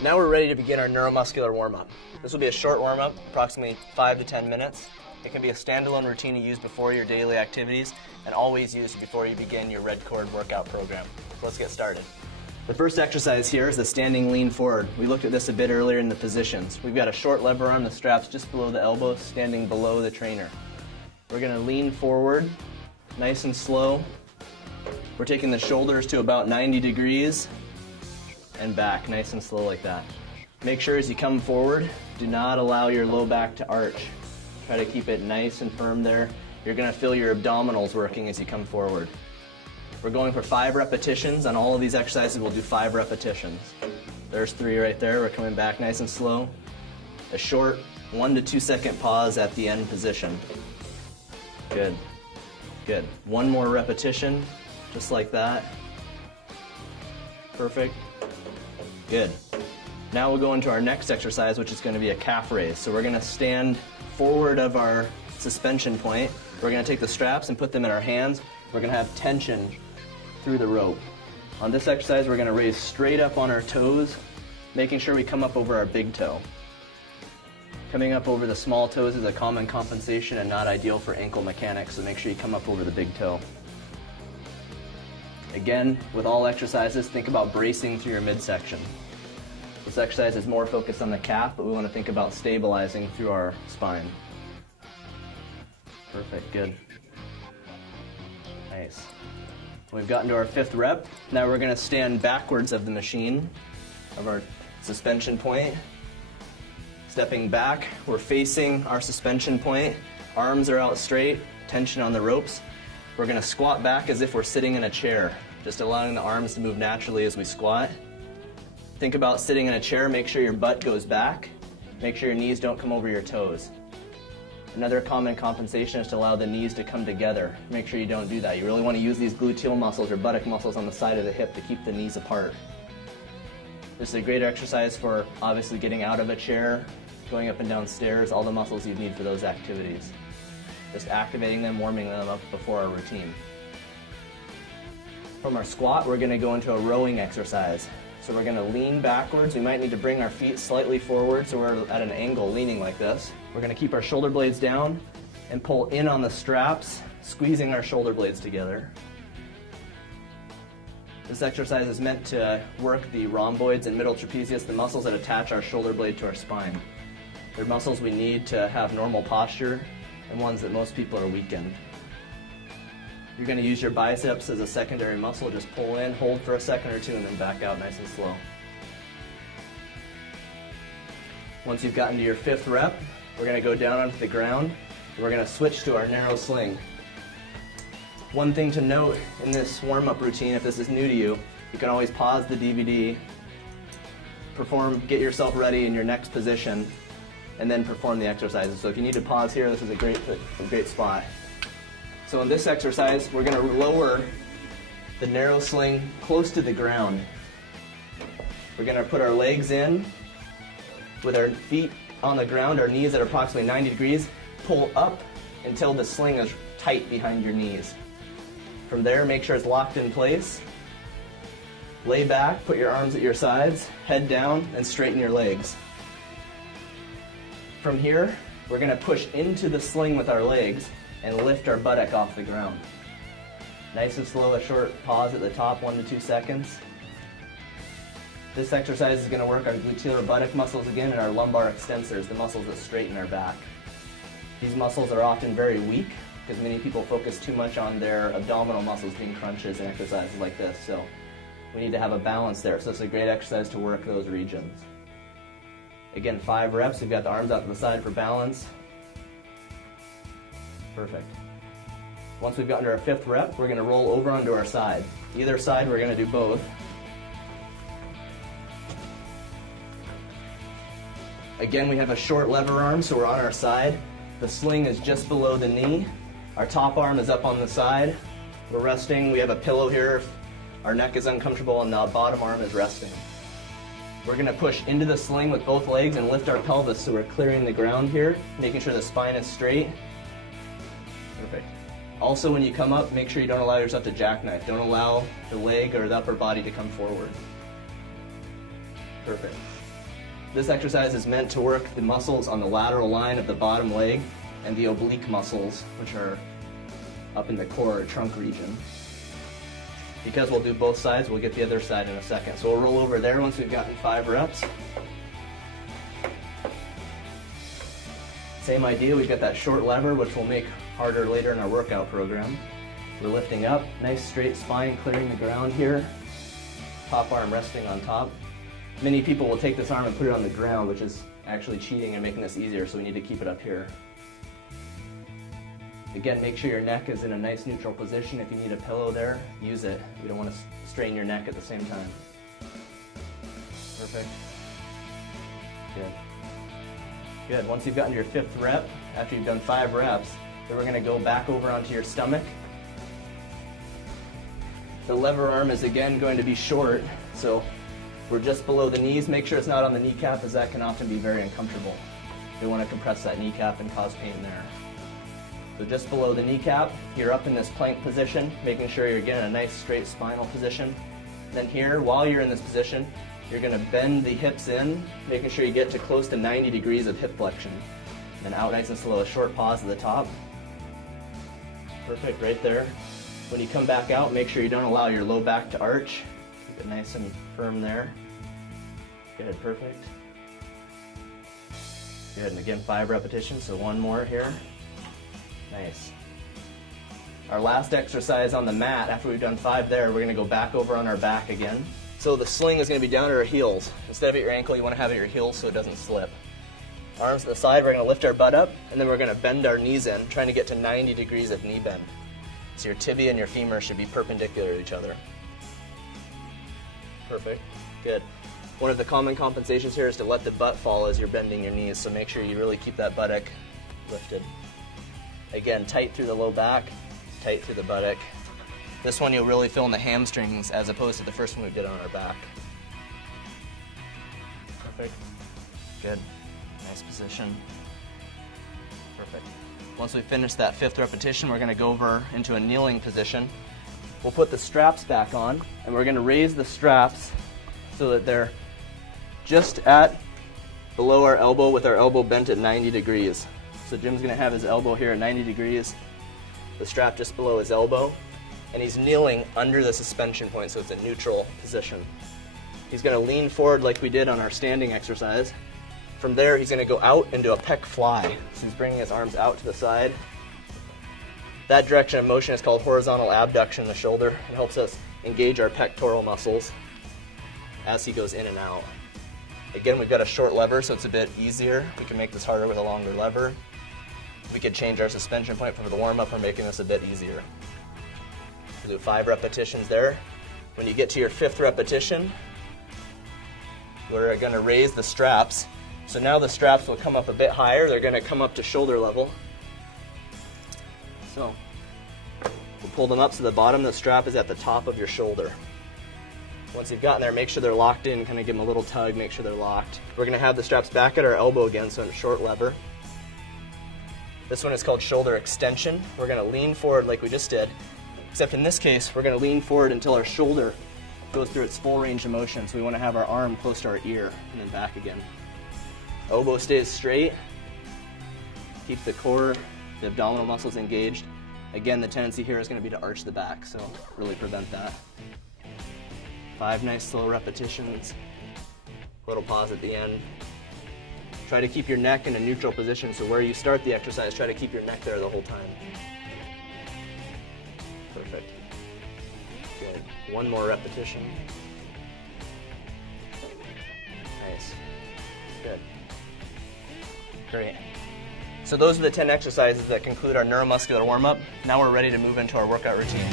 Now we're ready to begin our neuromuscular warm-up. This will be a short warm-up, approximately 5 to 10 minutes. It can be a standalone routine to use before your daily activities and always used before you begin your red cord workout program. So let's get started. The first exercise here is the standing lean forward. We looked at this a bit earlier in the positions. We've got a short lever arm, the straps just below the elbow, standing below the trainer. We're going to lean forward, nice and slow. We're taking the shoulders to about 90 degrees and back, nice and slow like that. Make sure as you come forward, do not allow your low back to arch. Try to keep it nice and firm there. You're going to feel your abdominals working as you come forward. We're going for 5 repetitions. On all of these exercises, we'll do 5 repetitions. There's 3 right there. We're coming back nice and slow. A short 1 to 2 second pause at the end position. Good. Good. One more repetition, just like that. Perfect. Good. Now we'll go into our next exercise, which is going to be a calf raise. So we're going to stand forward of our suspension point. We're going to take the straps and put them in our hands. We're going to have tension through the rope. On this exercise, we're going to raise straight up on our toes, making sure we come up over our big toe. Coming up over the small toes is a common compensation and not ideal for ankle mechanics, so make sure you come up over the big toe. Again, with all exercises, think about bracing through your midsection. This exercise is more focused on the calf, but we want to think about stabilizing through our spine. Perfect, good. Nice. We've gotten to our 5th rep. Now we're going to stand backwards of the machine, of our suspension point. Stepping back, we're facing our suspension point. Arms are out straight, tension on the ropes. We're going to squat back as if we're sitting in a chair, just allowing the arms to move naturally as we squat. Think about sitting in a chair, make sure your butt goes back. Make sure your knees don't come over your toes. Another common compensation is to allow the knees to come together. Make sure you don't do that. You really want to use these gluteal muscles or buttock muscles on the side of the hip to keep the knees apart. This is a great exercise for obviously getting out of a chair, going up and down stairs, all the muscles you need for those activities. Just activating them, warming them up before our routine. From our squat, we're going to go into a rowing exercise. So we're going to lean backwards. We might need to bring our feet slightly forward so we're at an angle leaning like this. We're going to keep our shoulder blades down and pull in on the straps, squeezing our shoulder blades together. This exercise is meant to work the rhomboids and middle trapezius, the muscles that attach our shoulder blade to our spine. They're muscles we need to have normal posture and ones that most people are weakened. You're going to use your biceps as a secondary muscle. Just pull in, hold for a second or two, and then back out nice and slow. Once you've gotten to your 5th rep, we're going to go down onto the ground, and we're going to switch to our narrow sling. One thing to note in this warm-up routine, if this is new to you, you can always pause the DVD, get yourself ready in your next position, and then perform the exercises. So if you need to pause here, this is a great spot. So in this exercise, we're going to lower the narrow sling close to the ground. We're going to put our legs in with our feet on the ground, our knees at approximately 90 degrees. Pull up until the sling is tight behind your knees. From there, make sure it's locked in place. Lay back, put your arms at your sides, head down, and straighten your legs. From here, we're going to push into the sling with our legs and lift our buttock off the ground. Nice and slow, a short pause at the top, 1 to 2 seconds. This exercise is going to work our gluteal buttock muscles again and our lumbar extensors, the muscles that straighten our back. These muscles are often very weak because many people focus too much on their abdominal muscles being crunches and exercises like this. So we need to have a balance there. So it's a great exercise to work those regions. Again, 5 reps. We've got the arms out to the side for balance. Perfect. Once we've gotten to our 5th rep, we're going to roll over onto our side. Either side, we're going to do both. Again, we have a short lever arm, so we're on our side. The sling is just below the knee. Our top arm is up on the side. We're resting. We have a pillow here if our neck is uncomfortable, and the bottom arm is resting. We're going to push into the sling with both legs and lift our pelvis so we're clearing the ground here, making sure the spine is straight. Perfect. Also, when you come up, make sure you don't allow yourself to jackknife. Don't allow the leg or the upper body to come forward. Perfect. This exercise is meant to work the muscles on the lateral line of the bottom leg and the oblique muscles, which are up in the core or trunk region. Because we'll do both sides, we'll get the other side in a second. So we'll roll over there once we've gotten 5 reps. Same idea, we've got that short lever, which we'll make harder later in our workout program. We're lifting up, nice straight spine, clearing the ground here. Top arm resting on top. Many people will take this arm and put it on the ground, which is actually cheating and making this easier, so we need to keep it up here. Again, make sure your neck is in a nice neutral position. If you need a pillow there, use it. We don't want to strain your neck at the same time. Perfect. Good. Good. Once you've gotten to your 5th rep, after you've done 5 reps, then we're going to go back over onto your stomach. The lever arm is again going to be short, so we're just below the knees. Make sure it's not on the kneecap, as that can often be very uncomfortable. You don't want to compress that kneecap and cause pain there. So just below the kneecap, you're up in this plank position, making sure you're getting a nice straight spinal position. Then here, while you're in this position, you're going to bend the hips in, making sure you get to close to 90 degrees of hip flexion. Then out nice and slow, a short pause at the top. Perfect, right there. When you come back out, make sure you don't allow your low back to arch. Keep it nice and firm there. Good, perfect. Good, and again, 5 repetitions, so 1 more here. Nice. Our last exercise on the mat, after we've done 5 there, we're going to go back over on our back again. So the sling is going to be down at our heels. Instead of at your ankle, you want to have it at your heels so it doesn't slip. Arms to the side, we're going to lift our butt up, and then we're going to bend our knees in, trying to get to 90 degrees of knee bend. So your tibia and your femur should be perpendicular to each other. Perfect. Good. One of the common compensations here is to let the butt fall as you're bending your knees, so make sure you really keep that buttock lifted. Again, tight through the low back, tight through the buttock. This one you'll really feel in the hamstrings as opposed to the first one we did on our back. Perfect. Good. Nice position. Perfect. Once we finish that 5th repetition, we're going to go over into a kneeling position. We'll put the straps back on, and we're going to raise the straps so that they're just at below our elbow with our elbow bent at 90 degrees. So Jim's going to have his elbow here at 90 degrees, the strap just below his elbow, and he's kneeling under the suspension point, so it's a neutral position. He's going to lean forward like we did on our standing exercise. From there, he's going to go out into a pec fly. So he's bringing his arms out to the side. That direction of motion is called horizontal abduction in the shoulder. It helps us engage our pectoral muscles as he goes in and out. Again, we've got a short lever, so it's a bit easier. We can make this harder with a longer lever. We could change our suspension point for the warm-up or making this a bit easier. We'll do 5 repetitions there. When you get to your 5th repetition, we're going to raise the straps. So now the straps will come up a bit higher. They're going to come up to shoulder level. So we'll pull them up so the bottom of the strap is at the top of your shoulder. Once you've gotten there, make sure they're locked in. Kind of give them a little tug, make sure they're locked. We're going to have the straps back at our elbow again, so in a short lever. This one is called shoulder extension. We're going to lean forward like we just did, except in this case, we're going to lean forward until our shoulder goes through its full range of motion. So we want to have our arm close to our ear and then back again. Elbow stays straight. Keep the core, the abdominal muscles engaged. Again, the tendency here is going to be to arch the back, so really prevent that. 5 nice slow repetitions. A little pause at the end. Try to keep your neck in a neutral position, so where you start the exercise, try to keep your neck there the whole time. Perfect. Good. 1 more repetition. Nice. Good. Great. So those are the 10 exercises that conclude our neuromuscular warm-up. Now we're ready to move into our workout routine.